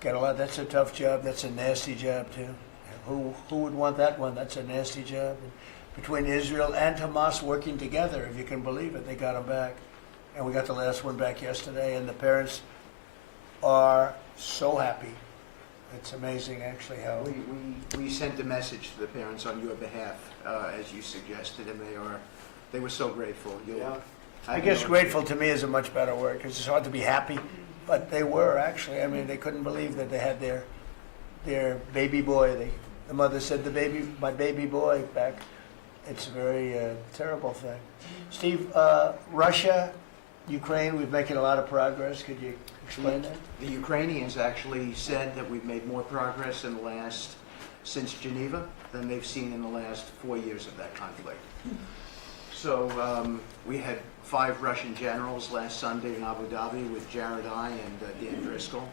Got a lot. That's a tough job. That's a nasty job too. Who would want that one? That's a nasty job. And between Israel and Hamas working together, if you can believe it, they got them back, and we got the last one back yesterday. And the parents are so happy. It's amazing, actually, how We sent a message to the parents on your behalf, as you suggested, and they were so grateful. I guess grateful to me is a much better word because it's hard to be happy, but they were actually. I mean, they couldn't believe that they had their baby boy. The mother said, my baby boy back. It's a very terrible thing. Steve, Russia, Ukraine, we're making a lot of progress. Could you explain that? The Ukrainians actually said that we've made more progress since Geneva than they've seen in the last 4 years of that conflict. So we had 5 Russian generals last Sunday in Abu Dhabi with Jared I and Dan Driscoll,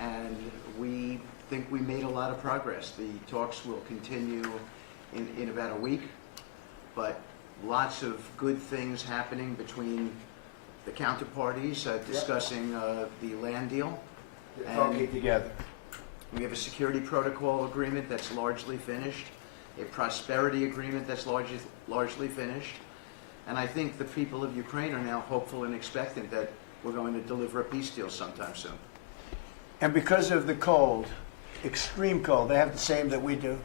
and we think we made a lot of progress. The talks will continue in about a week, but lots of good things happening between the counterparties discussing the land deal. They're talking together. We have a security protocol agreement that's largely finished, a prosperity agreement that's largely finished, and I think the people of Ukraine are now hopeful and expectant that we're going to deliver a peace deal sometime soon. And because of the cold, extreme cold, they have the same that we do.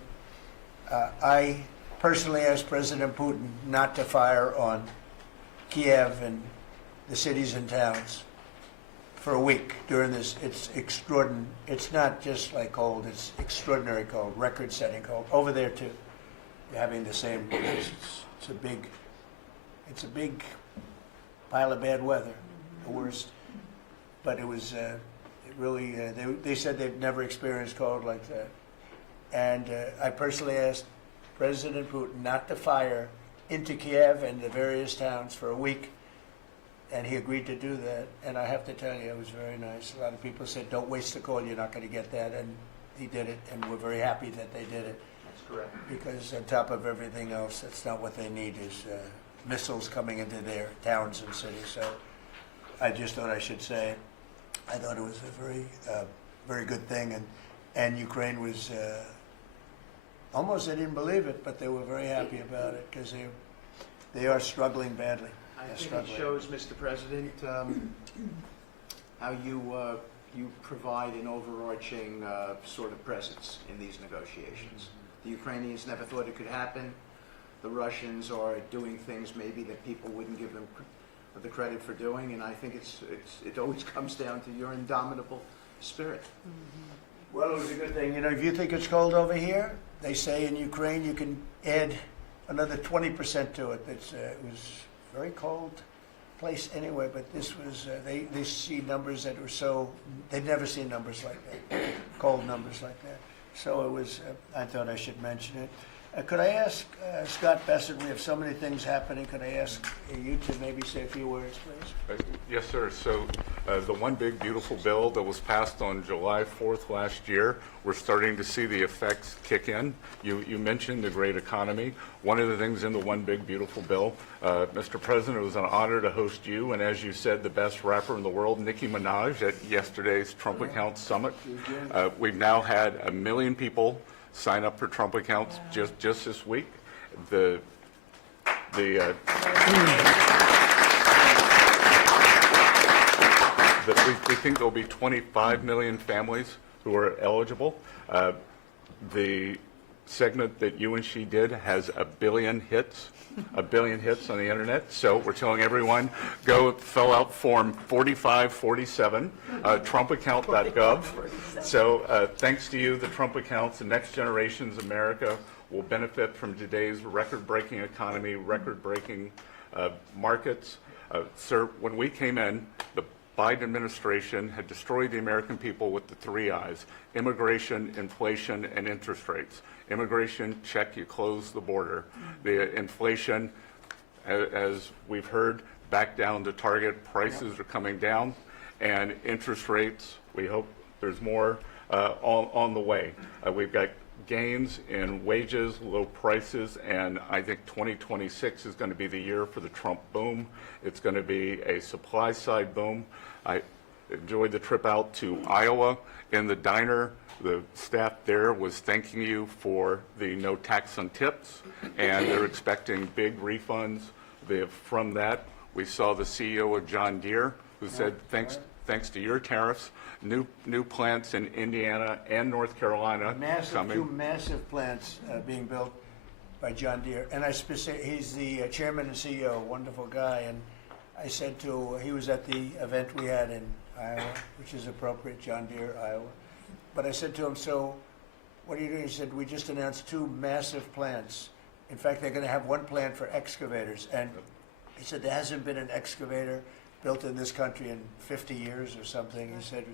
I personally asked President Putin not to fire on Kiev and the cities and towns for a week during this. It's extraordinary. It's not just like cold, it's extraordinary cold, record-setting cold. Over there too, you're having the same. It's a big pile of bad weather, the worst. But it was really. They said they've never experienced cold like that. And I personally asked President Putin not to fire into Kiev and the various towns for a week. And he agreed to do that, and I have to tell you, it was very nice. A lot of people said, don't waste the coal, you're not going to get that, and he did it, and we're very happy that they did it. That's correct. Because on top of everything else, that's not what they need, is missiles coming into their towns and cities. So I just thought I should say it. I thought it was a very, very good thing, and Ukraine was, almost they didn't believe it, but they were very happy about it, because they are struggling badly. I think it shows, Mr. President, how you provide an overarching sort of presence in these negotiations. The Ukrainians never thought it could happen. The Russians are doing things maybe that people wouldn't give them the credit for doing, and I think it always comes down to your indomitable spirit. Well, it was a good thing. You know, if you think it's cold over here, they say in Ukraine you can add another 20% to it. It was very cold place anyway, but this was, they see numbers that were so, they'd never seen numbers like that, cold numbers like that. So it was, I thought I should mention it. Could I ask Scott Bessett, we have so many things happening, could I ask you to maybe say a few words, please? Yes, sir. So the one big beautiful bill that was passed on July 4th last year, we're starting to see the effects kick in. You mentioned the great economy. One of the things in the one big beautiful bill, Mr. President, it was an honor to host you, and as you said, the best rapper in the world, Nicki Minaj, at yesterday's Trump Accounts Summit. We've now had 1 million people sign up for Trump accounts just this week. We think there'll be 25 million families who are eligible. The segment that you and she did has 1 billion hits. 1 billion hits on the internet. So we're telling everyone, go fill out form 4547, trumpaccount.gov. So thanks to you, the Trump accounts, the next generation's America will benefit from today's record-breaking economy, record-breaking markets. Sir, when we came in, the Biden administration had destroyed the American people with the 3 I's: immigration, inflation, and interest rates. Immigration, check, you close the border. The inflation, as we've heard, back down to target. Prices are coming down. And interest rates, we hope there's more on the way. We've got gains in wages, low prices, and I think 2026 is going to be the year for the Trump boom. It's going to be a supply side boom. enjoyed the trip out to Iowa. In the diner, the staff there was thanking you for the no tax on tips, and they're expecting big refunds from that. We saw the CEO of John Deere, who said, thanks to your tariffs, new plants in Indiana and North Carolina coming. Two massive plants being built by John Deere. And he's the chairman and CEO, wonderful guy. And I said he was at the event we had in Iowa, which is appropriate, John Deere, Iowa. But I said to him, so what are you doing? He said, we just announced two massive plants. In fact, they're going to have one plant for excavators. And he said, there hasn't been an excavator built in this country in 50 years or something. He said,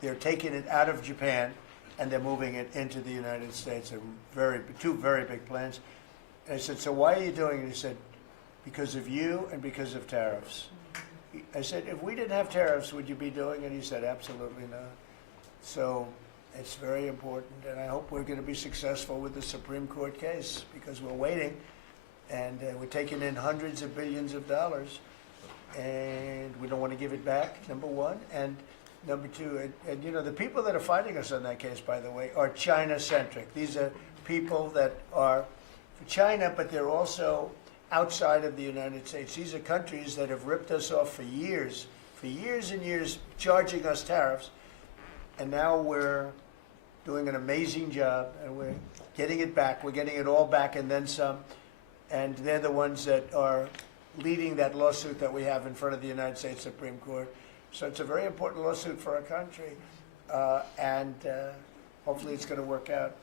they're taking it out of Japan and they're moving it into the United States. Two very big plants. And I said, so why are you doing it? He said, because of you and because of tariffs. I said, if we didn't have tariffs, would you be doing it? He said, absolutely not. So it's very important, and I hope we're going to be successful with the Supreme Court case, because we're waiting, and we're taking in hundreds of billions of dollars, and we don't want to give it back, number one. And number two, and you know, the people that are fighting us on that case, by the way, are China-centric. These are people that are for China, but they're also outside of the United States. These are countries that have ripped us off for years and years, charging us tariffs, and now we're doing an amazing job, and we're getting it back. We're getting it all back and then some, and they're the ones that are leading that lawsuit that we have in front of the United States Supreme Court. So it's a very important lawsuit for our country, and hopefully it's going to work out.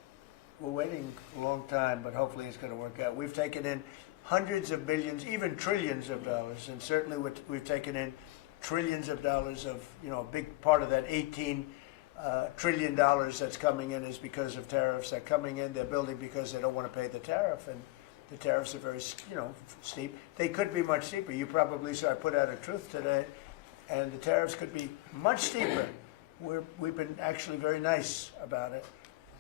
We're waiting a long time, but hopefully it's going to work out. We've taken in hundreds of billions, even trillions of dollars, and certainly we've taken in trillions of dollars of, you know, a big part of that $18 trillion that's coming in is because of tariffs. They're coming in, they're building because they don't want to pay the tariff, and the tariffs are very, you know, steep. They could be much steeper. You probably saw I put out a truth today, and the tariffs could be much steeper. We've been actually very nice about it,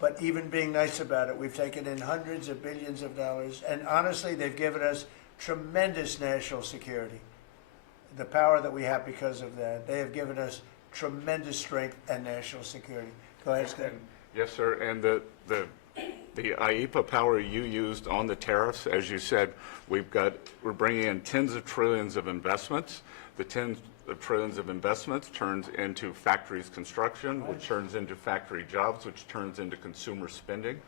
but even being nice about it, we've taken in hundreds of billions of dollars, and honestly, they've given us tremendous national security. The power that we have because of that, they have given us tremendous strength and national security. Go ahead, Scott. Yes, sir. And the IEPA power you used on the tariffs, as you said, we're bringing in tens of trillions of investments. The tens of trillions of investments turns into factories construction, which turns into factory jobs, which turns into consumer spending.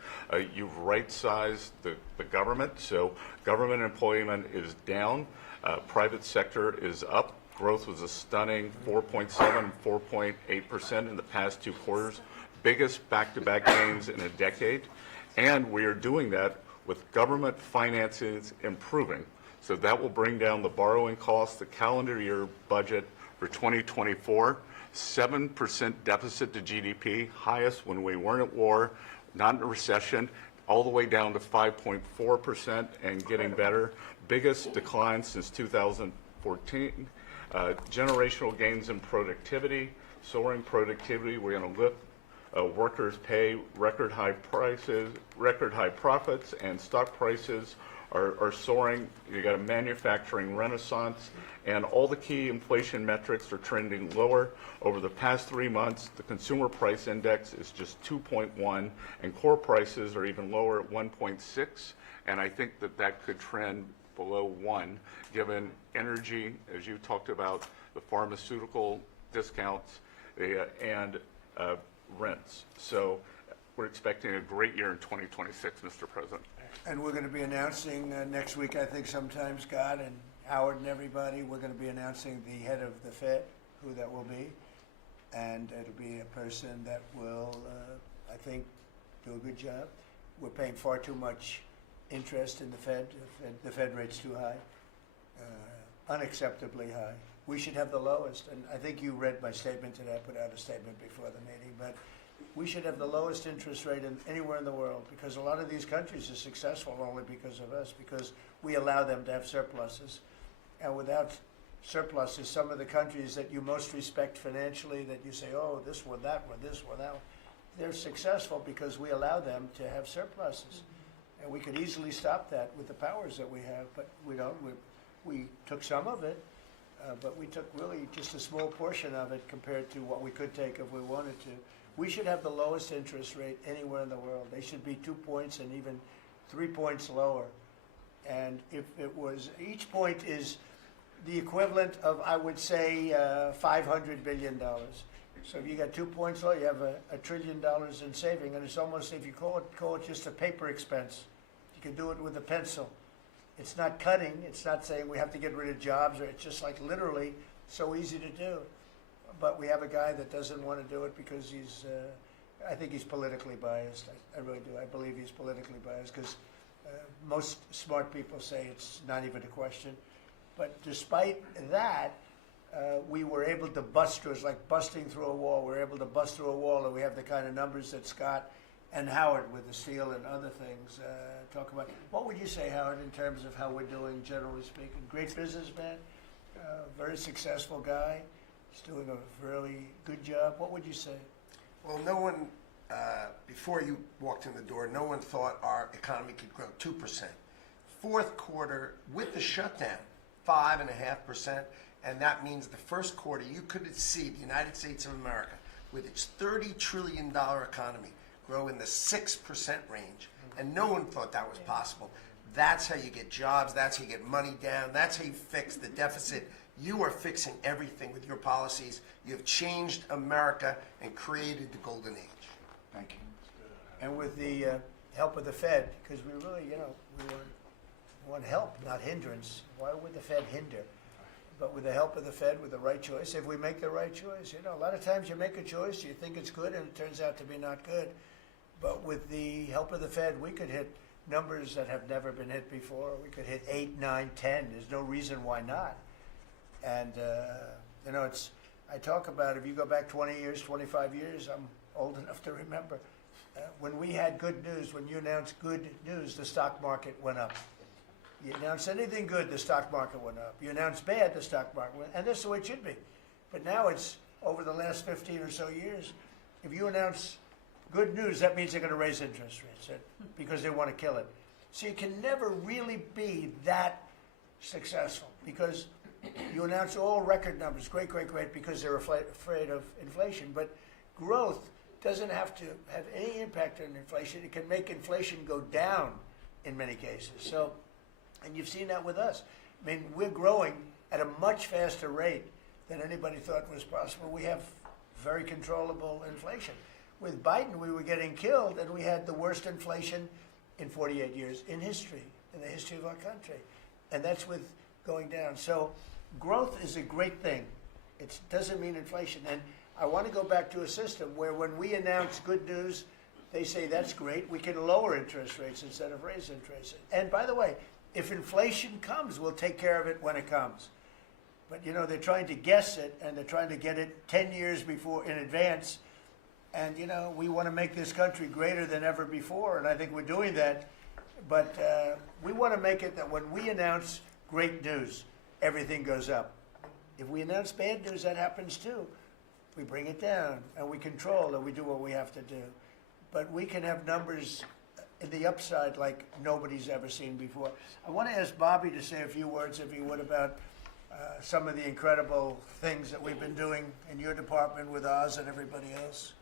You've right-sized the government, so government employment is down. Private sector is up. Growth was a stunning 4.7%, 4.8% in the past 2 quarters, biggest back-to-back gains in a decade. And we are doing that with government finances improving. So that will bring down the borrowing costs, the calendar year budget for 2024, 7% deficit to GDP, highest when we weren't at war, not in a recession, all the way down to 5.4% and getting better. Biggest decline since 2014. Generational gains in productivity, soaring productivity. We're going to lift workers' pay, record high prices, record high profits, and stock prices are soaring. You got a manufacturing renaissance, and all the key inflation metrics are trending lower. Over the past 3 months, the consumer price index is just 2.1, and core prices are even lower at 1.6, and I think that could trend below 1, given energy, as you talked about, the pharmaceutical discounts and rents. So we're expecting a great year in 2026, Mr. President. And we're going to be announcing next week, I think sometime, Scott and Howard and everybody, we're going to be announcing the head of the Fed, who that will be. And it'll be a person that will, I think, do a good job. We're paying far too much interest in the Fed. The Fed rate's too high, unacceptably high. We should have the lowest, and I think you read my statement today. I put out a statement before the meeting, but we should have the lowest interest rate anywhere in the world, because a lot of these countries are successful only because of us, because we allow them to have surpluses. And without surpluses, some of the countries that you most respect financially, that you say, oh, this one, that one, this one, that one, they're successful because we allow them to have surpluses. And we could easily stop that with the powers that we have, but we don't. We took some of it, But we took really just a small portion of it compared to what we could take if we wanted to. We should have the lowest interest rate anywhere in the world. They should be 2 points and even 3 points lower. And if it was, each point is the equivalent of, I would say, $500 billion. So if you got 2 points low, you have $1 trillion in saving, and it's almost, if you call it just a paper expense. You can do it with a pencil. It's not cutting. It's not saying we have to get rid of jobs, or it's just like literally so easy to do. But we have a guy that doesn't want to do it because he's, I think he's politically biased. I really do. I believe he's politically biased because most smart people say it's not even a question. But despite that, we were able to bust through. It's like busting through a wall. We're able to bust through a wall, and we have the kind of numbers that Scott and Howard with the steel and other things talk about. What would you say, Howard, in terms of how we're doing, generally speaking? Great businessman, very successful guy. He's doing a really good job. What would you say? Well, no one, before you walked in the door, no one thought our economy could grow 2%. Fourth quarter, with the shutdown, 5.5%, and that means the first quarter, you could see the United States of America, with its $30 trillion economy, grow in the 6% range, and no one thought that was possible. That's how you get jobs, that's how you get money down, that's how you fix the deficit. You are fixing everything with your policies. You have changed America and created the golden age. Thank you. And with the help of the Fed, because we really, we want help, not hindrance. Why would the Fed hinder? But with the help of the Fed, with the right choice, if we make the right choice, a lot of times you make a choice, you think it's good, and it turns out to be not good. But with the help of the Fed, we could hit numbers that have never been hit before. We could hit 8, 9, 10. There's no reason why not. And, I talk about, if you go back 20 years, 25 years, I'm old enough to remember, when we had good news, when you announced good news, the stock market went up. You announce anything good, the stock market went up. You announce bad, the stock market went up. And that's the way it should be. But now it's, over the last 15 or so years, if you announce good news, that means they're going to raise interest rates because they want to kill it. So you can never really be that successful because you announce all record numbers, great, because they're afraid of inflation. But growth doesn't have to have any impact on inflation. It can make inflation go down in many cases. So, and you've seen that with us. I mean, we're growing at a much faster rate than anybody thought was possible. We have very controllable inflation. With Biden, we were getting killed, and we had the worst inflation in 48 years in history, in the history of our country. And that's with going down. So growth is a great thing. It doesn't mean inflation. And I want to go back to a system where when we announce good news, they say that's great. We can lower interest rates instead of raise interest rates. And by the way, if inflation comes, we'll take care of it when it comes. But they're trying to guess it, and they're trying to get it 10 years before in advance. And we want to make this country greater than ever before, and I think we're doing that. But we want to make it that when we announce great news, everything goes up. If we announce bad news, that happens too. We bring it down, and we control, and we do what we have to do. But we can have numbers in the upside like nobody's ever seen before. I want to ask Bobby to say a few words, if he would, about some of the incredible things that we've been doing in your department with Oz and everybody else.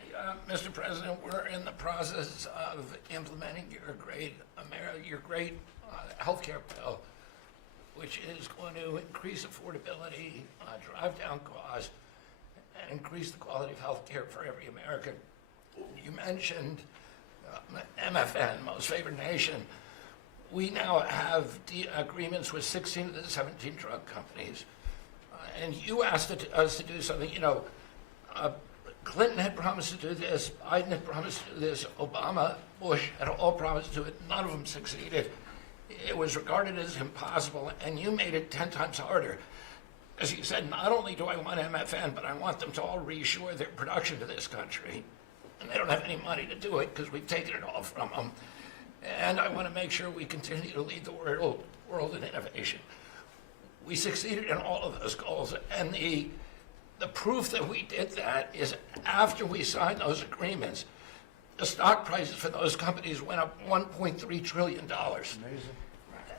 Mr. President, we're in the process of implementing your great health care bill, which is going to increase affordability, drive down costs, and increase the quality of health care for every American. You mentioned MFN, Most Favored Nation. We now have agreements with 16 of the 17 drug companies. And you asked us to do something, Clinton had promised to do this, Biden had promised to do this, Obama, Bush had all promised to do it. None of them succeeded. It was regarded as impossible, and you made it 10 times harder. As you said, not only do I want MFN, but I want them to all reassure their production to this country. And they don't have any money to do it because we've taken it all from them. And I want to make sure we continue to lead the world in innovation. We succeeded in all of those goals, and the proof that we did that is after we signed those agreements, the stock prices for those companies went up $1.3 trillion. Amazing.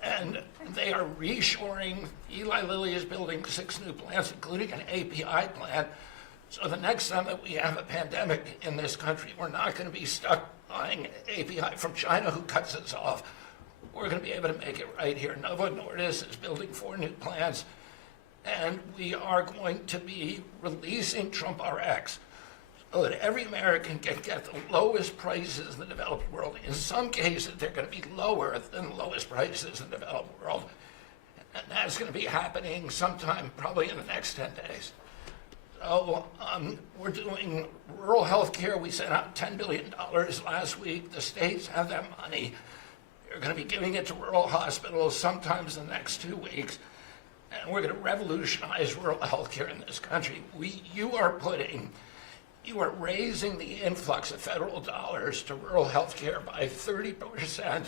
and they are reshoring. Eli Lilly is building 6 new plants, including an API plant. So the next time that we have a pandemic in this country, we're not going to be stuck buying API from China, who cuts us off. We're going to be able to make it right here. Novo Nordisk is building 4 new plants, and we are going to be releasing Trump RX so that every American can get the lowest prices in the developed world. In some cases, they're going to be lower than the lowest prices in the developed world. And that's going to be happening sometime probably in the next 10 days. So we're doing rural health care. We sent out $10 billion last week. The states have that money. They're going to be giving it to rural hospitals sometimes in the next 2 weeks. And we're going to revolutionize rural health care in this country. You are raising the influx of federal dollars to rural health care by 30%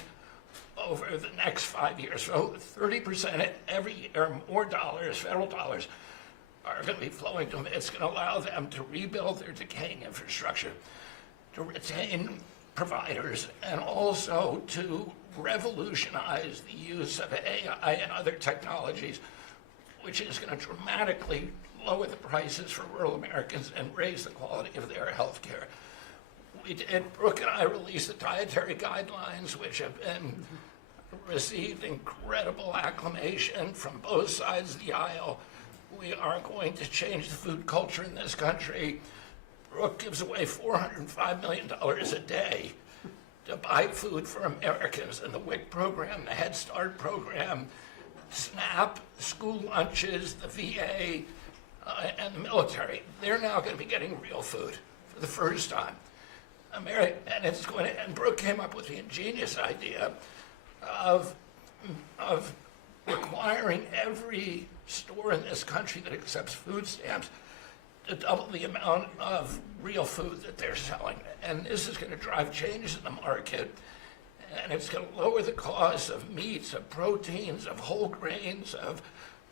over the next 5 years. So 30% every year, more dollars, federal dollars, are going to be flowing to them. It's going to allow them to rebuild their decaying infrastructure, to retain providers, and also to revolutionize the use of AI and other technologies, which is going to dramatically lower the prices for rural Americans and raise the quality of their health care. Brooke and I released the dietary guidelines, which have been received incredible acclamation from both sides of the aisle. We are going to change the food culture in this country. Brooke gives away $405 million a day to buy food for Americans, and the WIC program, the Head Start program, SNAP, school lunches, the VA, and the military. They're now going to be getting real food for the first time. And Brooke came up with the ingenious idea of requiring every store in this country that accepts food stamps to double the amount of real food that they're selling. And this is going to drive changes in the market, and it's going to lower the cost of meats, of proteins, of whole grains, of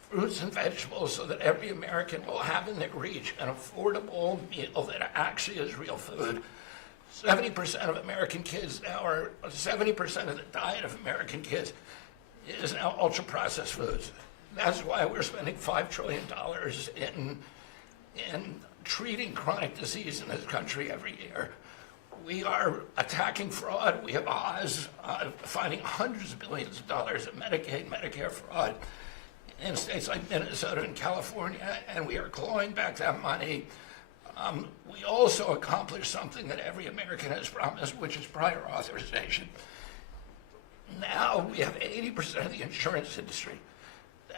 fruits and vegetables, so that every American will have in their reach an affordable meal that actually is real food. 70% of American kids now are, 70% of the diet of American kids is now ultra-processed foods. That's why we're spending $5 trillion in treating chronic disease in this country every year. We are attacking fraud. We have Oz finding hundreds of billions of dollars of Medicaid, Medicare fraud in states like Minnesota and California, and we are clawing back that money. We also accomplished something that every American has promised, which is prior authorization. Now we have 80% of the insurance industry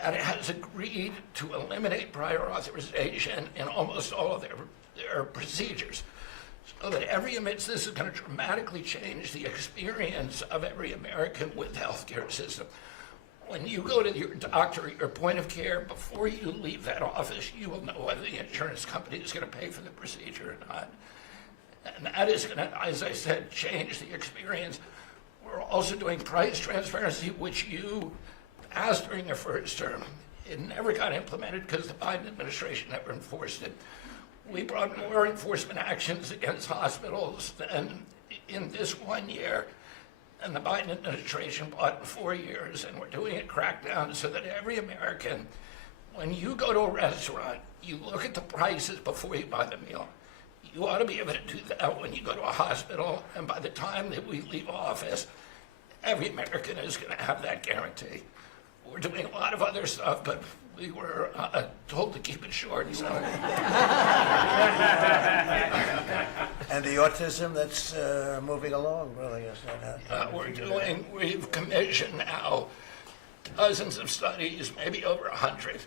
that has agreed to eliminate prior authorization in almost all of their procedures. So that this is going to dramatically change the experience of every American with the healthcare system. When you go to your doctor at your point of care, before you leave that office, you will know whether the insurance company is going to pay for the procedure or not. And that is going to, as I said, change the experience. We're also doing price transparency, which you passed during your first term. It never got implemented because the Biden administration never enforced it. We brought more enforcement actions against hospitals than in this 1 year, and the Biden administration brought in 4 years, and we're doing a crackdown so that every American, when you go to a restaurant, you look at the prices before you buy the meal. You ought to be able to do that when you go to a hospital, and by the time that we leave office, every American is going to have that guarantee. We're doing a lot of other stuff, but we were told to keep it short, so. And the autism that's moving along, really, is that We've commissioned now dozens of studies, maybe over 100,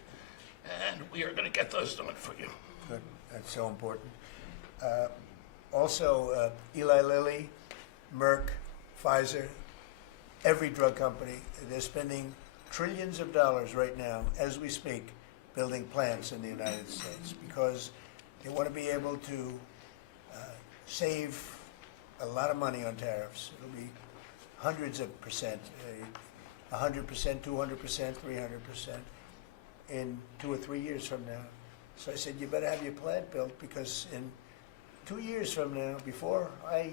and we are going to get those done for you. Good. That's so important. Also, Eli Lilly, Merck, Pfizer, every drug company, they're spending trillions of dollars right now, as we speak, building plants in the United States because they want to be able to save a lot of money on tariffs. It'll be hundreds of percent, 100%, 200%, 300% in 2 or 3 years from now. So I said, you better have your plant built because in 2 years from now, before I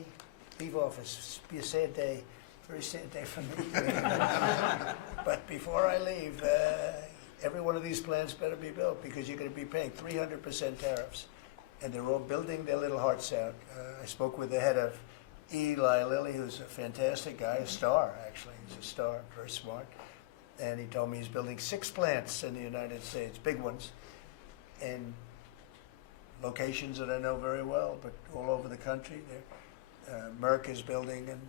leave office, it'll be a sad day, very sad day for me. But before I leave, every one of these plants better be built because you're going to be paying 300% tariffs. And they're all building their little hearts out. I spoke with the head of Eli Lilly, who's a fantastic guy, a star, actually. He's a star, very smart. And he told me he's building 6 plants in the United States, big ones, in locations that I know very well, but all over the country. Merck is building, and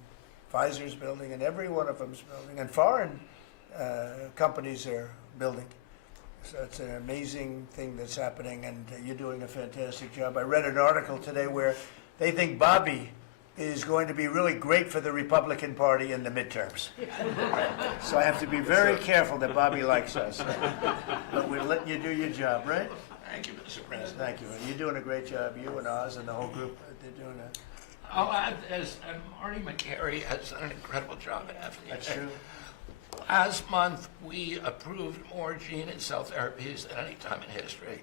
Pfizer's building, and every one of them's building. And foreign companies are building. So it's an amazing thing that's happening, and you're doing a fantastic job. I read an article today where they think Bobby is going to be really great for the Republican Party in the midterms. So I have to be very careful that Bobby likes us. But we're letting you do your job, right? Thank you, Mr. President. Thank you. You're doing a great job. You and Oz and the whole group, they're doing a... I'll add this, and Marty McCary has done an incredible job at FDA. That's true. Last month, we approved more gene and cell therapies than any time in history.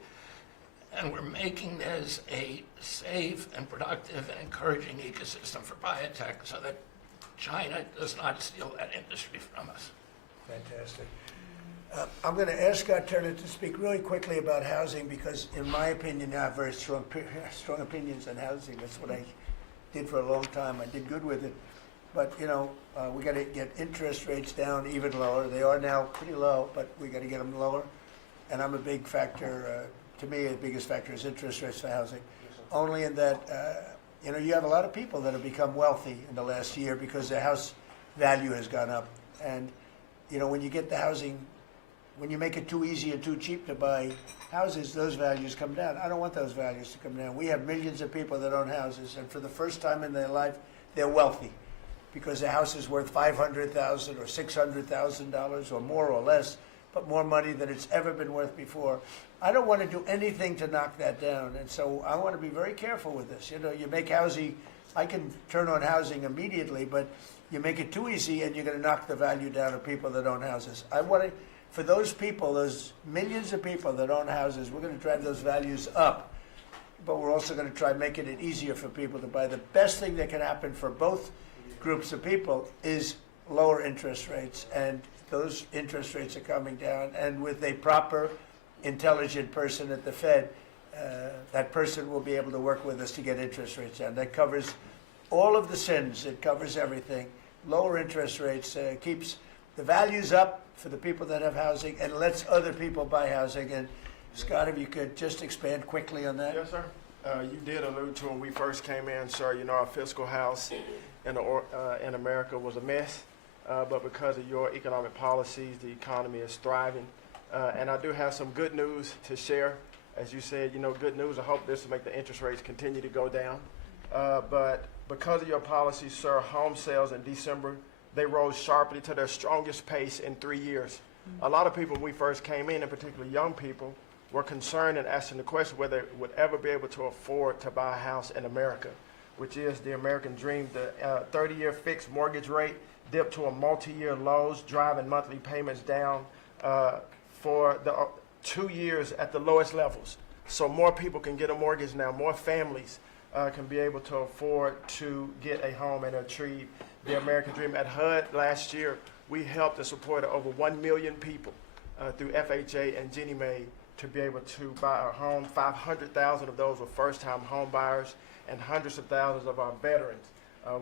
And we're making this a safe and productive and encouraging ecosystem for biotech so that China does not steal that industry from us. Fantastic. I'm going to ask Scott Turner to speak really quickly about housing because, in my opinion, I have very strong opinions on housing. That's what I did for a long time. I did good with it. But, you know, we got to get interest rates down even lower. They are now pretty low, but we got to get them lower. And I'm a big factor. To me, the biggest factor is interest rates for housing. Only in that, you know, you have a lot of people that have become wealthy in the last year because their house value has gone up. And, you know, when you get the housing, when you make it too easy and too cheap to buy houses, those values come down. I don't want those values to come down. We have millions of people that own houses, and for the first time in their life, they're wealthy because the house is worth $500,000 or $600,000 or more or less, but more money than it's ever been worth before. I don't want to do anything to knock that down, and so I want to be very careful with this. You know, you make housing, I can turn on housing immediately, but you make it too easy and you're going to knock the value down of people that own houses. I want to, for those people, those millions of people that own houses, we're going to drive those values up, but we're also going to try making it easier for people to buy. The best thing that can happen for both groups of people is lower interest rates, and those interest rates are coming down, and with a proper, intelligent person at the Fed, that person will be able to work with us to get interest rates down. That covers all of the sins. It covers everything. Lower interest rates keeps the values up for the people that have housing and lets other people buy housing. And Scott, if you could just expand quickly on that. Yes, sir. You did allude to when we first came in, sir, you know, our fiscal house in America was a mess, but because of your economic policies, the economy is thriving. And I do have some good news to share. As you said, you know, good news. I hope this will make the interest rates continue to go down. But because of your policies, sir, home sales in December, they rose sharply to their strongest pace in 3 years. A lot of people, when we first came in particular young people, were concerned and asking the question whether they would ever be able to afford to buy a house in America, which is the American dream. The 30-year fixed mortgage rate dipped to a multi-year lows, driving monthly payments down for the 2 years at the lowest levels. So more people can get a mortgage now, more families can be able to afford to get a home and achieve the American dream. At HUD last year, we helped and supported over 1 million people through FHA and Ginnie Mae to be able to buy a home. 500,000 of those were first-time home buyers, and hundreds of thousands of our veterans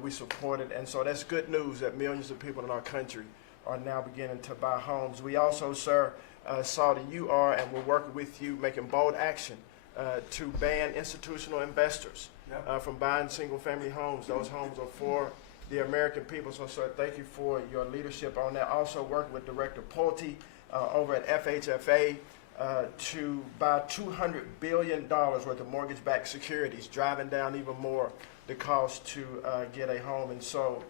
we supported. And so that's good news that millions of people in our country are now beginning to buy homes. We also, sir, saw that you are, and we're working with you, making bold action to ban institutional investors from buying single-family homes. Those homes are for the American people. So, sir, thank you for your leadership on that. Also working with Director Pulte over at FHFA to buy $200 billion worth of mortgage-backed securities, driving down even more the cost to get a home. And so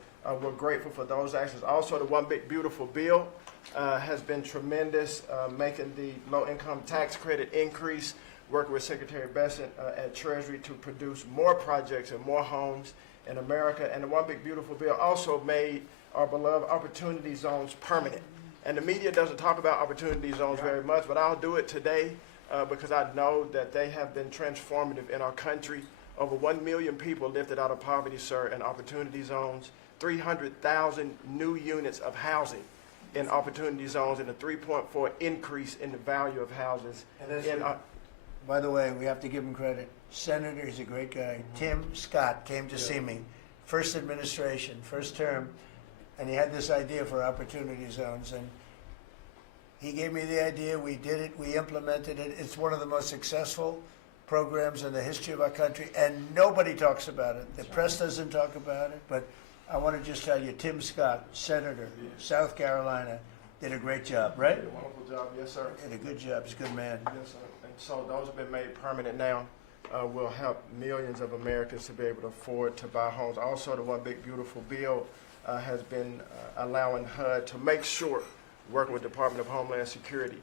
we're grateful for those actions. Also, the One Big Beautiful Bill has been tremendous, making the low-income tax credit increase, working with Secretary Bessent at Treasury to produce more projects and more homes in America. And the One Big Beautiful Bill also made our beloved opportunity zones permanent. And the media doesn't talk about opportunity zones very much, but I'll do it today because I know that they have been transformative in our country over 1 million people lifted out of poverty, sir, in opportunity zones, 300,000 new units of housing in opportunity zones, and a 3.4 increase in the value of houses. By the way, we have to give him credit. Senator, he's a great guy. Tim Scott came to see me, first administration, first term, and he had this idea for opportunity zones. And he gave me the idea. We did it. We implemented it. It's one of the most successful programs in the history of our country, and nobody talks about it. The press doesn't talk about it, but I want to just tell you, Tim Scott, Senator, South Carolina, did a great job, right? Did a wonderful job, yes, sir. Did a good job. He's a good man. Yes, sir. And so those have been made permanent now. Will help millions of Americans to be able to afford to buy homes. Also, the One Big Beautiful Bill has been allowing HUD to make sure, working with the Department of Homeland Security,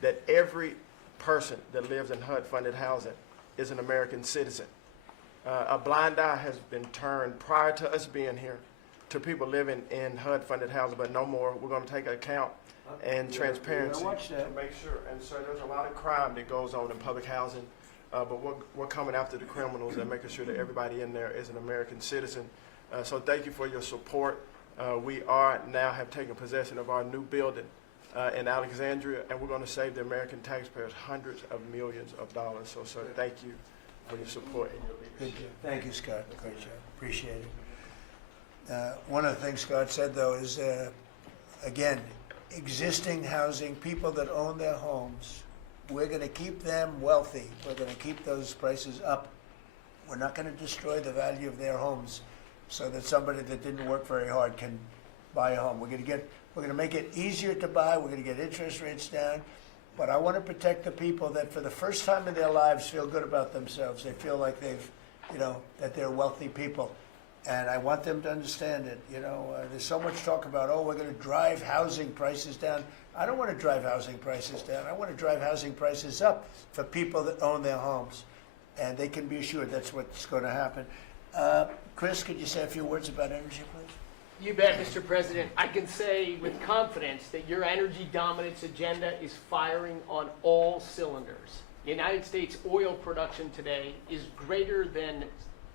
that every person that lives in HUD-funded housing is an American citizen. A blind eye has been turned prior to us being here to people living in HUD-funded housing, but no more. We're going to take account and transparency to make sure. And so there's a lot of crime that goes on in public housing, but we're coming after the criminals and making sure that everybody in there is an American citizen. So thank you for your support. We are now have taken possession of our new building in Alexandria, and we're going to save the American taxpayers hundreds of millions of dollars. So, sir, thank you for your support and your leadership. Thank you, Scott. Great job. Appreciate it. One of the things Scott said, though, is, again, existing housing, people that own their homes, we're going to keep them wealthy. We're going to keep those prices up. We're not going to destroy the value of their homes so that somebody that didn't work very hard can buy a home. We're going to make it easier to buy. We're going to get interest rates down. But I want to protect the people that for the first time in their lives feel good about themselves. They feel like they've, that they're wealthy people. And I want them to understand it. There's so much talk about, we're going to drive housing prices down. I don't want to drive housing prices down. I want to drive housing prices up for people that own their homes. And they can be assured that's what's going to happen. Chris, could you say a few words about energy, please? You bet, Mr. President. I can say with confidence that your energy dominance agenda is firing on all cylinders. The United States oil production today is greater than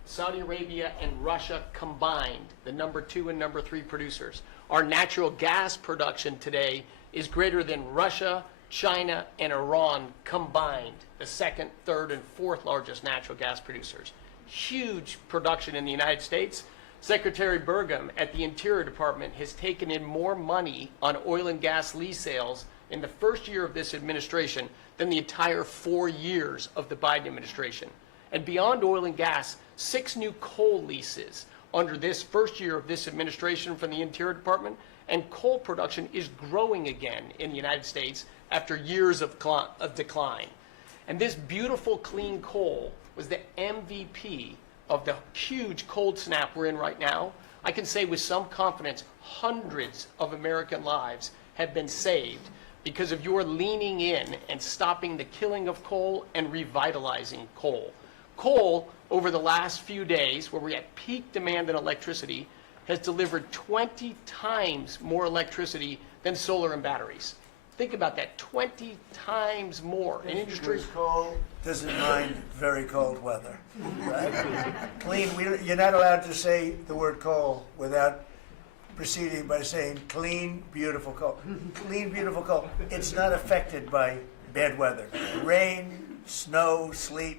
Saudi Arabia and Russia combined, the number 2 and number 3 producers. Our natural gas production today is greater than Russia, China, and Iran combined, the 2nd, 3rd, and 4th largest natural gas producers. Huge production in the United States. Secretary Burgum at the Interior Department has taken in more money on oil and gas lease sales in the first year of this administration than the entire 4 years of the Biden administration. And beyond oil and gas, 6 new coal leases under this first year of this administration from the Interior Department, and coal production is growing again in the United States after years of decline. And this beautiful clean coal was the MVP of the huge cold snap we're in right now. I can say with some confidence, hundreds of American lives have been saved because of your leaning in and stopping the killing of coal and revitalizing coal. Coal, over the last few days, where we're at peak demand in electricity, has delivered 20 times more electricity than solar and batteries. Think about that, 20 times more. An industry coal doesn't mind very cold weather, right? Clean, you're not allowed to say the word coal without proceeding by saying clean, beautiful coal. Clean, beautiful coal. It's not affected by bad weather. Rain, snow, sleet,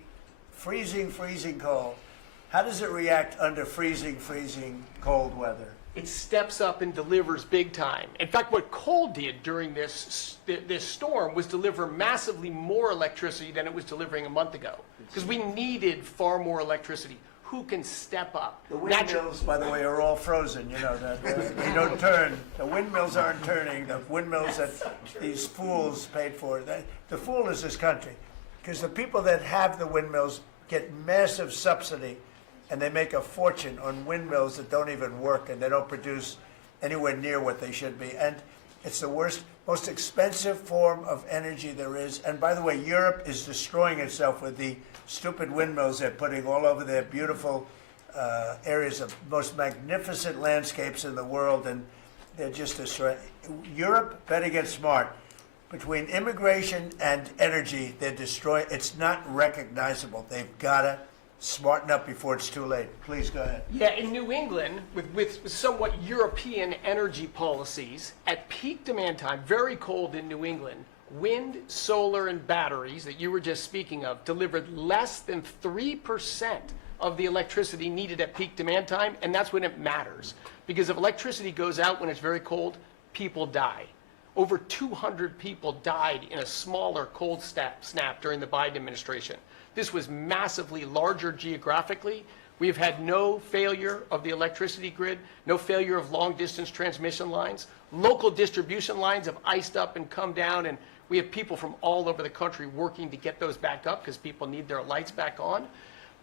freezing cold. How does it react under freezing cold weather? it steps up and delivers big time. In fact, what coal did during this storm was deliver massively more electricity than it was delivering a month ago, because we needed far more electricity. Who can step up? The windmills, by the way, are all frozen. You know that they don't turn. The windmills aren't turning. The windmills that these fools paid for. The fool is this country, because the people that have the windmills get massive subsidy, and they make a fortune on windmills that don't even work, and they don't produce anywhere near what they should be. And it's the worst, most expensive form of energy there is. And by the way, Europe is destroying itself with the stupid windmills they're putting all over their beautiful areas of most magnificent landscapes in the world, and they're just destroying. Europe better get smart. Between immigration and energy, they're destroying. It's not recognizable. They've got to smarten up before it's too late. Please go ahead. Yeah, in New England, with somewhat European energy policies, at peak demand time, very cold in New England, wind, solar, and batteries that you were just speaking of delivered less than 3% of the electricity needed at peak demand time, and that's when it matters. Because if electricity goes out when it's very cold, people die. Over 200 people died in a smaller cold snap during the Biden administration. This was massively larger geographically. We've had no failure of the electricity grid, no failure of long-distance transmission lines. Local distribution lines have iced up and come down, and we have people from all over the country working to get those back up because people need their lights back on.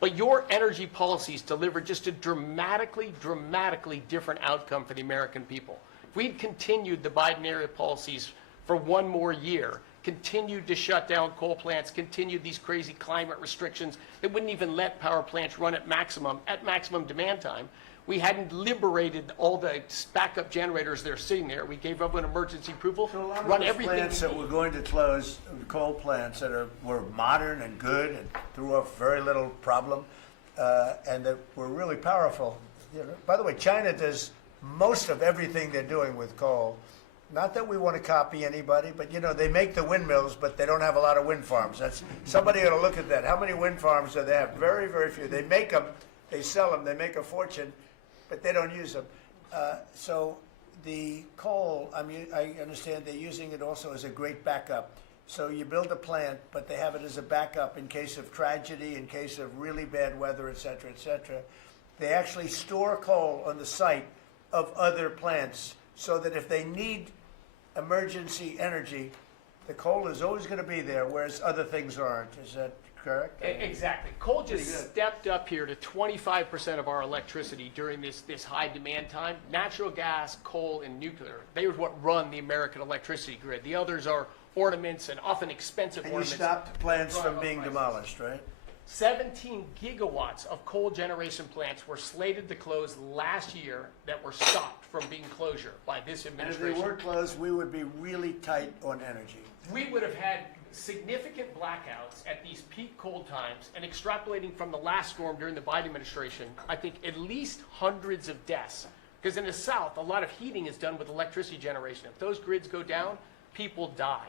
But your energy policies delivered just a dramatically, dramatically different outcome for the American people. If we'd continued the Biden-era policies for one more year, continued to shut down coal plants, continued these crazy climate restrictions that wouldn't even let power plants run at maximum demand time, we hadn't liberated all the backup generators that are sitting there. We gave everyone emergency approval, So a lot of run those everything. plants that we're going to close, coal plants that were modern and good and threw off very little problem, and that were really powerful. You know, by the way, China does most of everything they're doing with coal. Not that we want to copy anybody, but you know, they make the windmills, but they don't have a lot of wind farms. That's somebody ought to look at that. How many wind farms do they have? Very, very few. They make them, they sell them, they make a fortune, but they don't use them. So the coal, I mean, I understand they're using it also as a great backup. So you build a plant, but they have it as a backup in case of tragedy, in case of really bad weather, et cetera, et cetera. They actually store coal on the site of other plants so that if they need emergency energy, the coal is always going to be there, whereas other things aren't. Is that correct? Exactly. Coal just Pretty good. stepped up here to 25% of our electricity during this high demand time. Natural gas, coal, and nuclear, they are what run the American electricity grid. The others are ornaments and often expensive And you ornaments. stopped plants Drive from up being prices. demolished, right? 17 gigawatts of coal generation plants were slated to close last year that were stopped from being closure by this And if they administration. were closed, we would be really tight on energy. We would have had significant blackouts at these peak cold times, and extrapolating from the last storm during the Biden administration, I think at least hundreds of deaths. Because in the South, a lot of heating is done with electricity generation. If those grids go down, people die.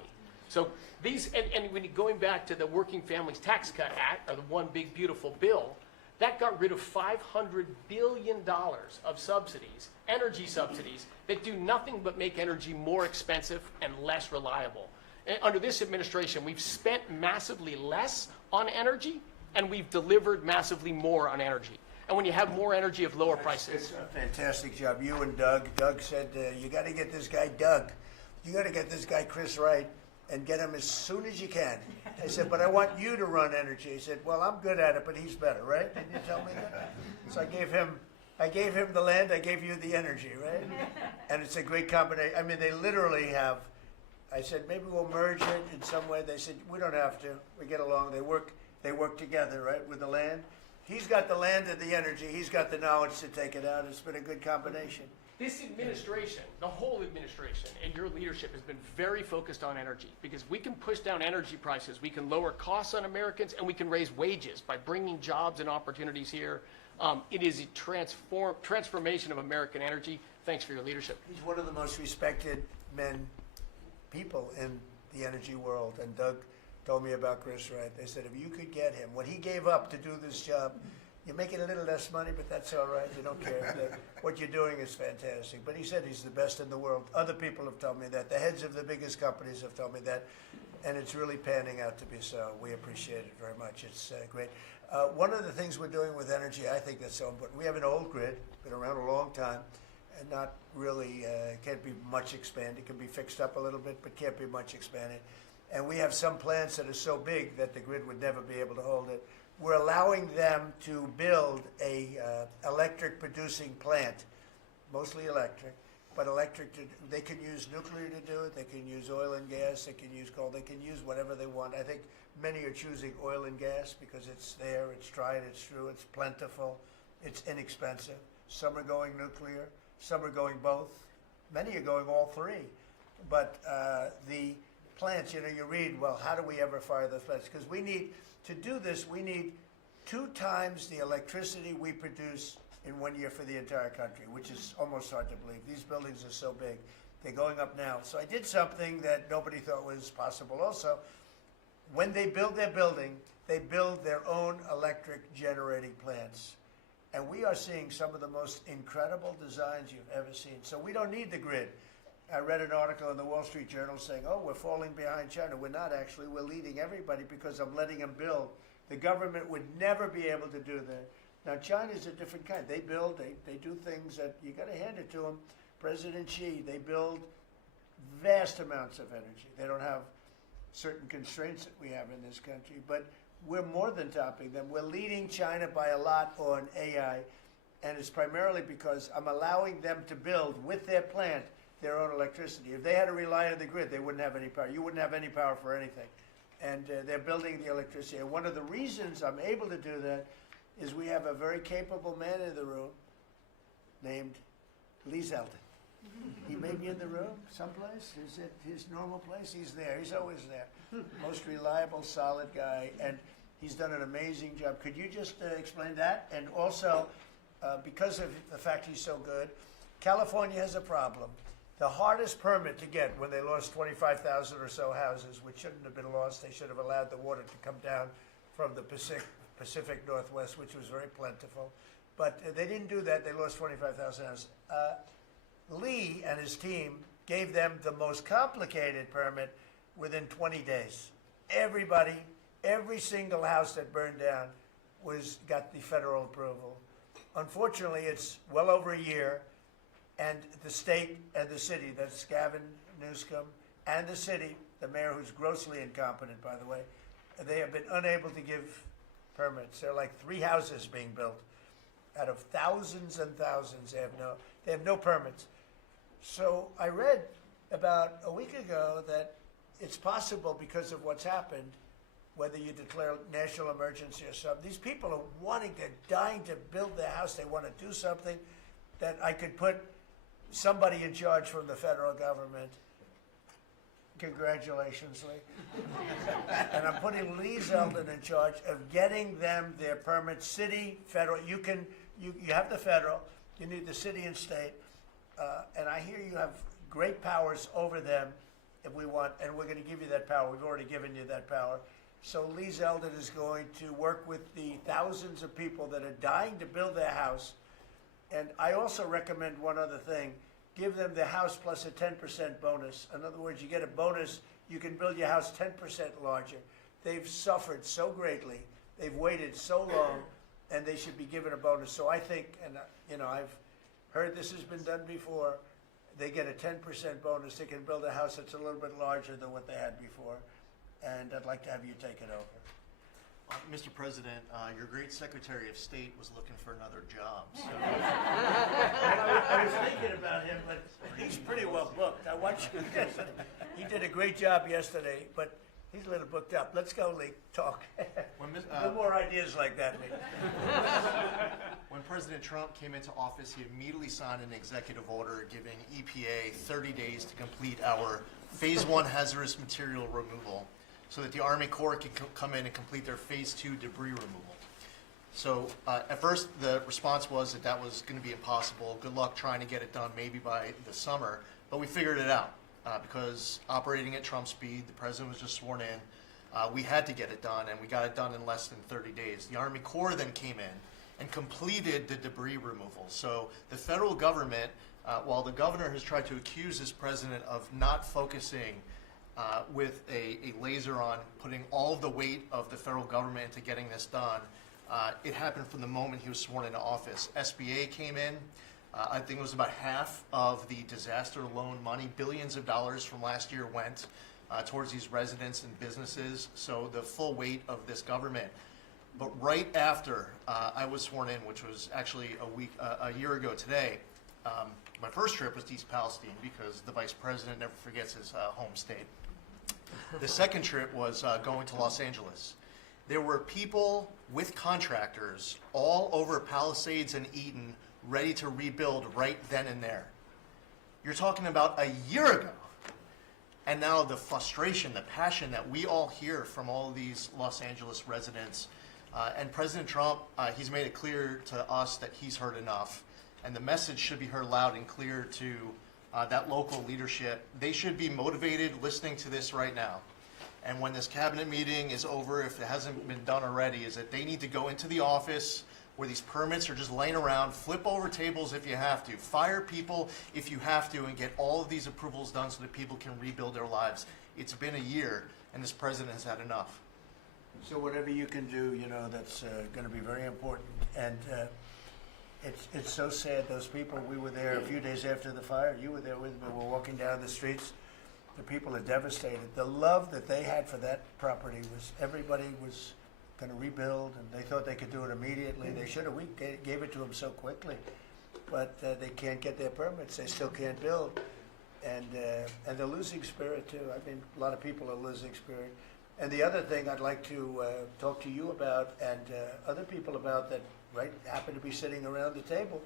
So these, and when you're going back to the Working Families Tax Cut Act, or the One Big Beautiful Bill, that got rid of $500 billion of subsidies, energy subsidies, that do nothing but make energy more expensive and less reliable. And under this administration, we've spent massively less on energy, and we've delivered massively more on energy. And when you have more energy of lower prices. It's a fantastic job. You and Doug. Doug said, you got to get this guy Doug. You got to get this guy Chris Wright and get him as soon as you can. I said, but I want you to run energy. He said, well, I'm good at it, but he's better, right? Didn't you tell me that? So I gave him the land, I gave you the energy, right? And it's a great combination. I mean, they literally have, I said, maybe we'll merge it in some way. They said, we don't have to. We get along. They work together, right, with the land. He's got the land and the energy. He's got the knowledge to take it out. It's been a good combination. This administration, the whole administration, and your leadership has been very focused on energy, because we can push down energy prices, we can lower costs on Americans, and we can raise wages by bringing jobs and opportunities here. It is a transformation of American energy. Thanks for your leadership. He's one of the most respected people in the energy world. And Doug told me about Chris Wright. They said, if you could get him, what he gave up to do this job, you're making a little less money, but that's all right. You don't care. What you're doing is fantastic. But he said he's the best in the world. Other people have told me that. The heads of the biggest companies have told me that. And it's really panning out to be so. We appreciate it very much. It's great. One of the things we're doing with energy, I think that's so important. We have an old grid, been around a long time, and not really, can't be much expanded. It can be fixed up a little bit, but can't be much expanded. And we have some plants that are so big that the grid would never be able to hold it. We're allowing them to build a electric producing plant, mostly electric, but they can use nuclear to do it, they can use oil and gas, they can use coal, they can use whatever they want. I think many are choosing oil and gas because it's there, it's tried, it's true, it's plentiful, it's inexpensive. Some are going nuclear, some are going both. Many are going all three. But the plants, you read, well, how do we ever fire those plants? Because we need, to do this, we need 2 times the electricity we produce in 1 year for the entire country, which is almost hard to believe. These buildings are so big. They're going up now. So I did something that nobody thought was possible also. When they build their building, they build their own electric generating plants. And we are seeing some of the most incredible designs you've ever seen. So we don't need the grid. I read an article in the Wall Street Journal saying, oh, we're falling behind China. We're not actually. We're leading everybody because I'm letting them build. The government would never be able to do that. Now, China's a different kind. They build, they do things that you got to hand it to them. President Xi, they build vast amounts of energy. They don't have certain constraints that we have in this country, but we're more than topping them. We're leading China by a lot on AI, and it's primarily because I'm allowing them to build with their plant their own electricity. If they had to rely on the grid, they wouldn't have any power. You wouldn't have any power for anything. And they're building the electricity. And one of the reasons I'm able to do that is we have a very capable man in the room named Lee Zeldin. He may be in the room someplace. Is it his normal place? He's there. He's always there. Most reliable, solid guy. And he's done an amazing job. Could you just explain that? And also, because of the fact he's so good, California has a problem. The hardest permit to get when they lost 25,000 or so houses, which shouldn't have been lost, they should have allowed the water to come down from the Pacific Northwest, which was very plentiful. But they didn't do that. They lost 25,000 houses. Lee and his team gave them the most complicated permit within 20 days. Everybody, every single house that burned down got the federal approval. Unfortunately, it's well over a year, and the state and the city, that's Gavin Newsom, and the city, the mayor who's grossly incompetent, by the way, they have been unable to give permits. There are like 3 houses being built out of thousands and thousands. They have no permits. So I read about a week ago that it's possible because of what's happened, whether you declare national emergency or something, these people are they're dying to build their house. They want to do something, that I could put somebody in charge from the federal government. Congratulations, Lee. And I'm putting Lee Zeldin in charge of getting them their permits, city, federal. You have the federal, you need the city and state, and I hear you have great powers over them if we want, and we're going to give you that power. We've already given you that power. So Lee Zeldin is going to work with the thousands of people that are dying to build their house. And I also recommend one other thing. Give them the house plus a 10% bonus. In other words, you get a bonus, you can build your house 10% larger. They've suffered so greatly. They've waited so long, and they should be given a bonus. So I think, and I've heard this has been done before, they get a 10% bonus. They can build a house that's a little bit larger than what they had before. And I'd like to have you take it over. Mr. President, your great Secretary of State was looking for another job. So. I was thinking about him, but he's pretty well booked. I watched him yesterday. He did a great job yesterday, but he's a little booked up. Let's go, Lee. Talk. No more ideas like that, Lee. When President Trump came into office, he immediately signed an executive order giving EPA 30 days to complete our Phase 1 hazardous material removal, so that the Army Corps can come in and complete their Phase 2 debris removal. So at first, the response was that was going to be impossible. Good luck trying to get it done maybe by the summer. But we figured it out because operating at Trump speed, the president was just sworn in. We had to get it done, and we got it done in less than 30 days. The Army Corps then came in and completed the debris removal. So the federal government, while the governor has tried to accuse this president of not focusing with a laser on putting all of the weight of the federal government into getting this done. It happened from the moment he was sworn into office. SBA came in. I think it was about half of the disaster loan money, billions of dollars from last year went towards these residents and businesses. So the full weight of this government. But right after I was sworn in, which was actually a year ago today, my first trip was to East Palestine because the vice president never forgets his home state. The second trip was going to Los Angeles. There were people with contractors all over Palisades and Eaton ready to rebuild right then and there. You're talking about a year ago. And now the frustration, the passion that we all hear from all of these Los Angeles residents, And President Trump, he's made it clear to us that he's heard enough. And the message should be heard loud and clear to that local leadership. They should be motivated listening to this right now. And when this cabinet meeting is over, if it hasn't been done already, is that they need to go into the office where these permits are just laying around, flip over tables if you have to, fire people if you have to, and get all of these approvals done so that people can rebuild their lives. It's been a year, and this president has had enough. So whatever you can do, you know, that's going to be very important. And it's so sad, those people, we were there a few days after the fire, you were there with me, we're walking down the streets, the people are devastated. The love that they had for that property was, everybody was going to rebuild, and they thought they could do it immediately. They should have, we gave it to them so quickly, but they can't get their permits, they still can't build. And they're losing spirit too. I mean, a lot of people are losing spirit. And the other thing I'd like to talk to you about and other people about that happen to be sitting around the table,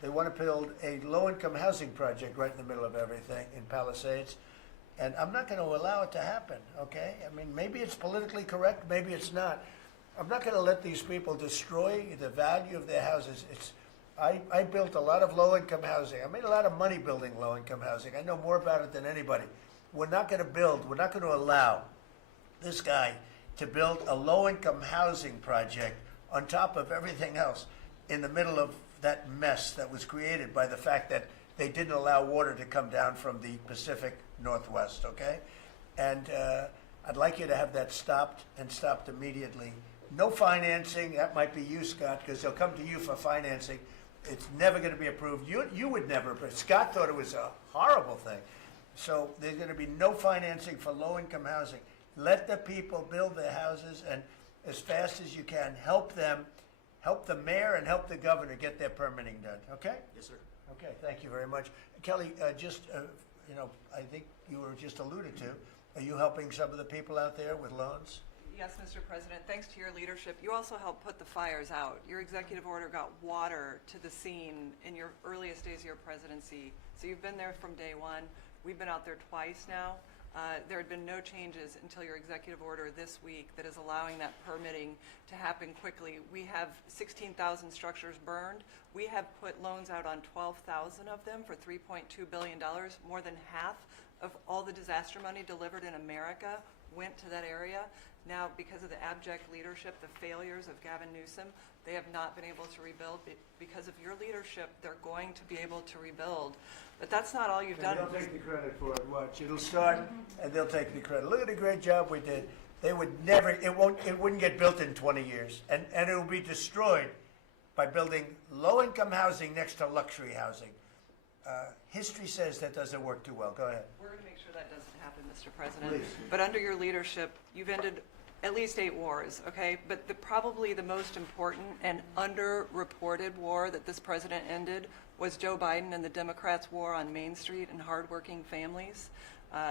they want to build a low-income housing project right in the middle of everything in Palisades. And I'm not going to allow it to happen, okay? I mean, maybe it's politically correct, maybe it's not. I'm not going to let these people destroy the value of their houses. I built a lot of low-income housing. I made a lot of money building low-income housing. I know more about it than anybody. We're not going to allow this guy to build a low-income housing project on top of everything else in the middle of that mess that was created by the fact that they didn't allow water to come down from the Pacific Northwest, okay? And I'd like you to have that stopped, and stopped immediately. No financing. That might be you, Scott, because they'll come to you for financing. It's never going to be approved. You would never, but Scott thought it was a horrible thing. So there's going to be no financing for low-income housing. Let the people build their houses, and as fast as you can, help them, help the mayor and help the governor get their permitting done, okay? Yes, sir. Okay, thank you very much. Kelly, you know, I think you were just alluded to, are you helping some of the people out there with loans? Yes, Mr. President, thanks to your leadership, you also helped put the fires out. Your executive order got water to the scene in your earliest days of your presidency. So you've been there from day one. We've been out there twice now. There had been no changes until your executive order this week that is allowing that permitting to happen quickly. We have 16,000 structures burned. We have put loans out on 12,000 of them for $3.2 billion. More than half of all the disaster money delivered in America went to that area. Now, because of the abject leadership, the failures of Gavin Newsom, they have not been able to rebuild. Because of your leadership, they're going to be able to rebuild. But that's not all you've done. They'll take the credit for it. Watch, it'll start, and they'll take the credit. Look at the great job we did. They would never. It wouldn't get built in 20 years, and it will be destroyed by building low-income housing next to luxury housing. History says that doesn't work too well. Go ahead. We're going to make sure that doesn't happen, Mr. President. Please. But under your leadership, you've ended at least 8 wars, okay? But probably the most important and underreported war that this president ended was Joe Biden and the Democrats' war on Main Street and hardworking families.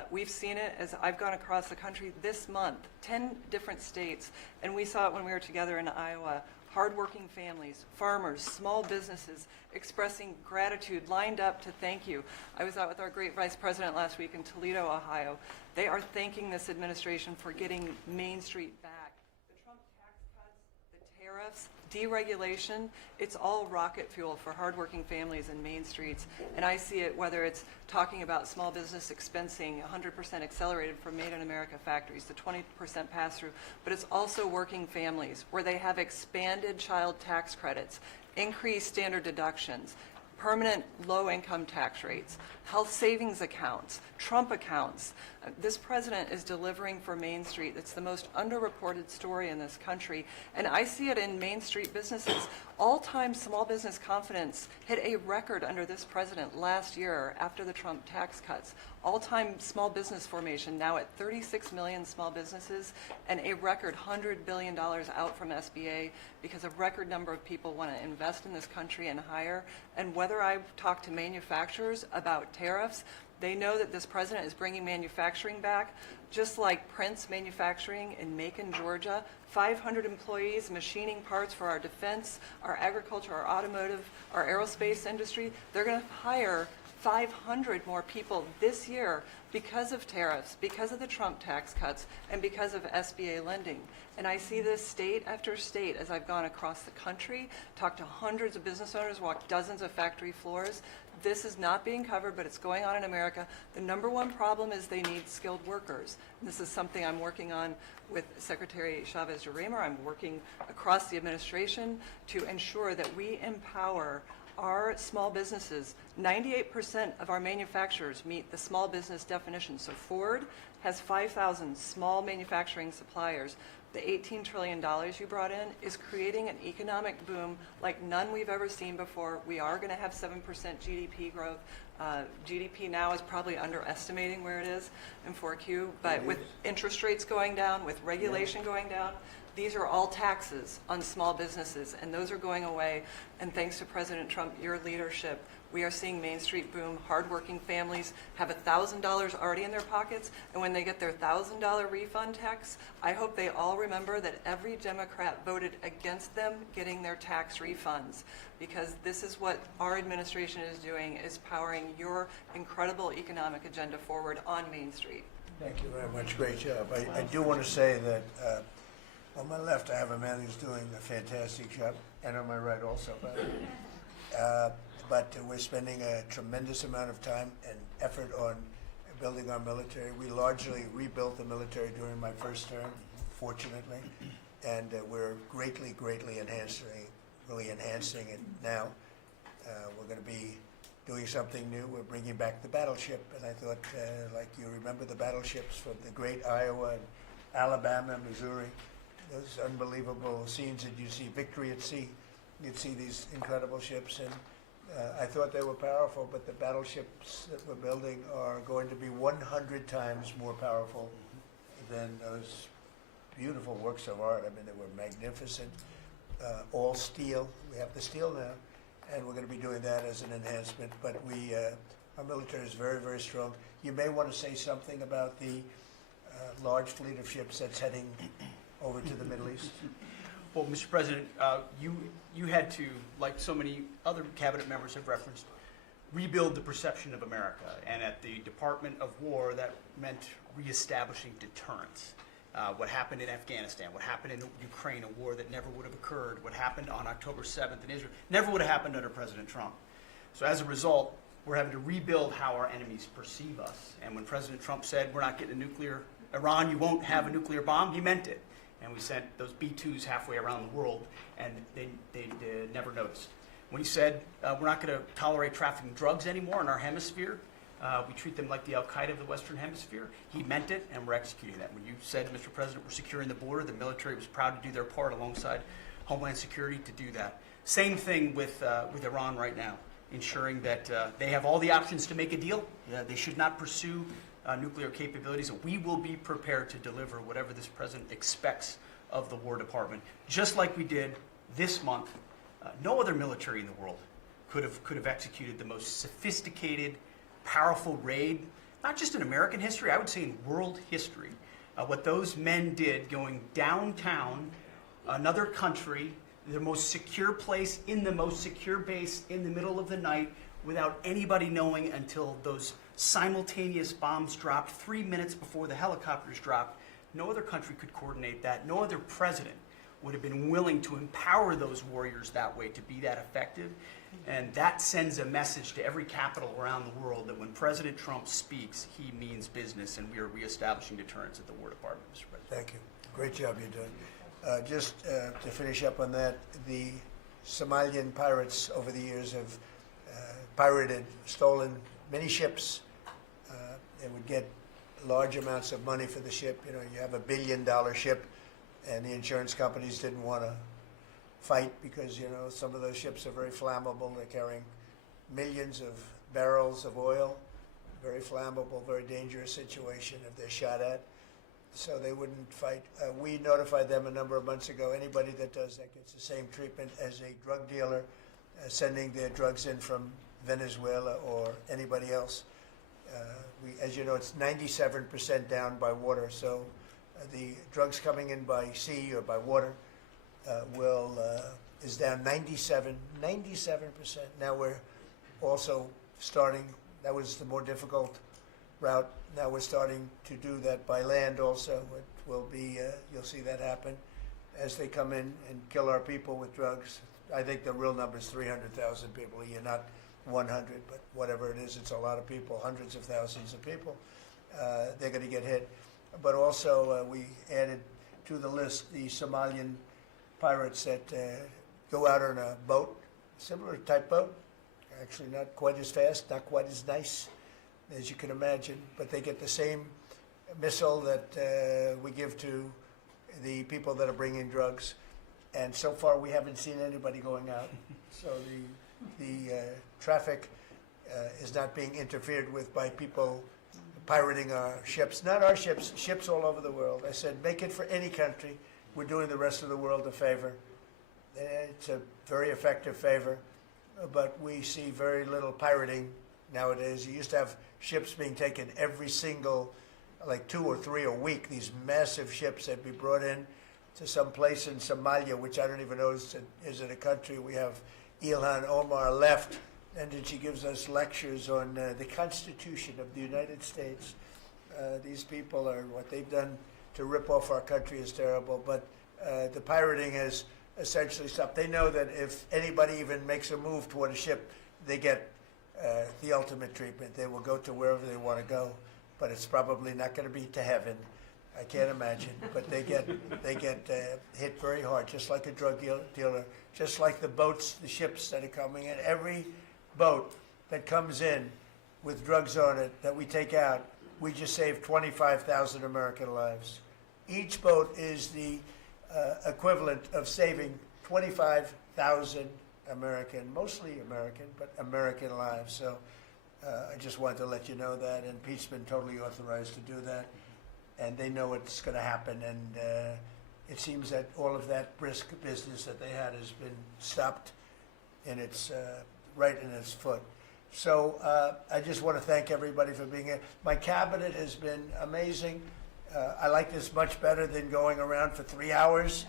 We've seen it as I've gone across the country this month, 10 different states, and we saw it when we were together in Iowa. Hardworking families, farmers, small businesses expressing gratitude, lined up to thank you. I was out with our great vice president last week in Toledo, Ohio. They are thanking this administration for getting Main Street back. The Trump tax cuts, the tariffs, deregulation, it's all rocket fuel for hardworking families in Main Streets. And I see it whether it's talking about small business expensing, 100% accelerated for Made in America factories, the 20% pass-through, but it's also working families where they have expanded child tax credits, increased standard deductions, permanent low-income tax rates, health savings accounts, Trump accounts. This president is delivering for Main Street. It's the most underreported story in this country. And I see it in Main Street businesses. All-time small business confidence hit a record under this president last year after the Trump tax cuts. All-time small business formation now at 36 million small businesses, and a record $100 billion out from SBA because a record number of people want to invest in this country and hire. And whether I talk to manufacturers about tariffs, they know that this president is bringing manufacturing back, just like Prince Manufacturing in Macon, Georgia. 500 employees machining parts for our defense, our agriculture, our automotive, our aerospace industry. They're going to hire 500 more people this year because of tariffs, because of the Trump tax cuts, and because of SBA lending. And I see this state after state as I've gone across the country, talked to hundreds of business owners, walked dozens of factory floors. This is not being covered, but it's going on in America. The number one problem is they need skilled workers. And this is something I'm working on with Secretary Chavez-DeRemer. I'm working across the administration to ensure that we empower our small businesses. 98% of our manufacturers meet the small business definition. So Ford has 5,000 small manufacturing suppliers. The $18 trillion you brought in is creating an economic boom like none we've ever seen before. We are going to have 7% GDP growth. GDP now is probably underestimating where it is in 4Q, but with interest rates going down, with regulation going down, these are all taxes on small businesses, and those are going away. And thanks to President Trump, your leadership, we are seeing Main Street boom. Hardworking families have $1,000 already in their pockets, and when they get their $1,000 refund tax, I hope they all remember that every Democrat voted against them getting their tax refunds, because this is what our administration is doing, is powering your incredible economic agenda forward on Main Street. Thank you very much. Great job. I do want to say that on my left, I have a man who's doing a fantastic job, and on my right also. But we're spending a tremendous amount of time and effort on building our military. We largely rebuilt the military during my first term, fortunately, and we're greatly enhancing it now. We're going to be doing something new. We're bringing back the battleship, and I thought, like you remember the battleships from the great Iowa and Alabama, Missouri, those unbelievable scenes that you see, Victory at Sea. You'd see these incredible ships, and I thought they were powerful, but the battleships that we're building are going to be 100 times more powerful than those beautiful works of art. I mean, they were magnificent, all steel. We have the steel now, and we're going to be doing that as an enhancement, but our military is very, very strong. You may want to say something about the large fleet of ships that's heading over to the Middle East. Well, Mr. President, you had to, like so many other cabinet members have referenced, rebuild the perception of America. And at the Department of War, that meant reestablishing deterrence. What happened in Afghanistan, what happened in Ukraine, a war that never would have occurred, what happened on October 7th in Israel, never would have happened under President Trump. So as a result, we're having to rebuild how our enemies perceive us. And when President Trump said, we're not getting a nuclear, Iran, you won't have a nuclear bomb, he meant it. And we sent those B-2s halfway around the world, and they never noticed. When he said, we're not going to tolerate trafficking drugs anymore in our hemisphere, we treat them like the Al-Qaeda of the Western Hemisphere, he meant it, and we're executing that. When you said, Mr. President, we're securing the border, the military was proud to do their part alongside Homeland Security to do that. Same thing with Iran right now, ensuring that they have all the options to make a deal. They should not pursue nuclear capabilities, and we will be prepared to deliver whatever this president expects of the War Department, just like we did this month. No other military in the world could have executed the most sophisticated, powerful raid, not just in American history, I would say in world history. What those men did, going downtown, another country, the most secure place in the most secure base in the middle of the night, without anybody knowing until those simultaneous bombs dropped 3 minutes before the helicopters dropped. No other country could coordinate that. No other president would have been willing to empower those warriors that way, to be that effective. And that sends a message to every capital around the world that when President Trump speaks, he means business, and we are reestablishing deterrence at the War Department, Mr. President. Thank you. Great job you're doing. Just to finish up on that, the Somalian pirates over the years have pirated, stolen many ships. They would get large amounts of money for the ship. You know, you have $1 billion ship, and the insurance companies didn't want to fight because, you know, some of those ships are very flammable. They're carrying millions of barrels of oil. Very flammable, very dangerous situation if they're shot at. So they wouldn't fight. We notified them a number of months ago. Anybody that does that gets the same treatment as a drug dealer sending their drugs in from Venezuela or anybody else. As you know, it's 97% down by water. So the drugs coming in by sea or by water is down 97%. Now we're also starting That was the more difficult route. Now we're starting to do that by land also. It will be, you'll see that happen as they come in and kill our people with drugs. I think the real number is 300,000 people a year, not 100, but whatever it is, it's a lot of people, hundreds of thousands of people. They're going to get hit. But also, we added to the list the Somalian pirates that go out on a boat, similar type boat, actually not quite as fast, not quite as nice as you can imagine, but they get the same missile that we give to the people that are bringing drugs. And so far, we haven't seen anybody going out. So the traffic is not being interfered with by people pirating our ships. Not our ships, ships all over the world. I said, make it for any country. We're doing the rest of the world a favor. It's a very effective favor, but we see very little pirating nowadays. You used to have ships being taken every single, like 2 or 3 a week, these massive ships that be brought in to some place in Somalia, which I don't even know is it a country. We have Ilhan Omar left, and then she gives us lectures on the Constitution of the United States. These people are, what they've done to rip off our country is terrible, but the pirating has essentially stopped. They know that if anybody even makes a move toward a ship, they get the ultimate treatment. They will go to wherever they want to go, but it's probably not going to be to heaven. I can't imagine, but they get hit very hard, just like a drug dealer, just like the boats, the ships that are coming in. Every boat that comes in with drugs on it that we take out, we just save 25,000 American lives. Each boat is the equivalent of saving 25,000 American, mostly American, but American lives. So I just wanted to let you know that, and Pete's been totally authorized to do that. And they know it's going to happen, and it seems that all of that brisk business that they had has been stopped in its right in its foot. So I just want to thank everybody for being here. My cabinet has been amazing. I like this much better than going around for 3 hours.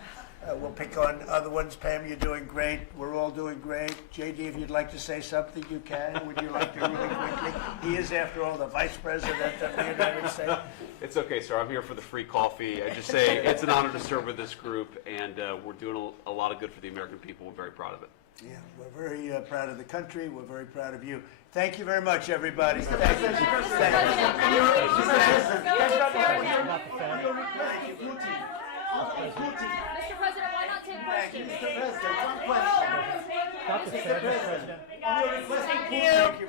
We'll pick on other ones. Pam, you're doing great. We're all doing great. JD, if you'd like to say something, you can. Would you like to really quickly? He is, after all, the Vice President of the United States. It's okay, sir. I'm here for the free coffee. I just say it's an honor to serve with this group, and we're doing a lot of good for the American people. We're very proud of it. Yeah, we're very proud of the country. We're very proud of you. Thank you very much, everybody. Thank you. Mr. President, why not take questions? Mr. President, one question. Thank you.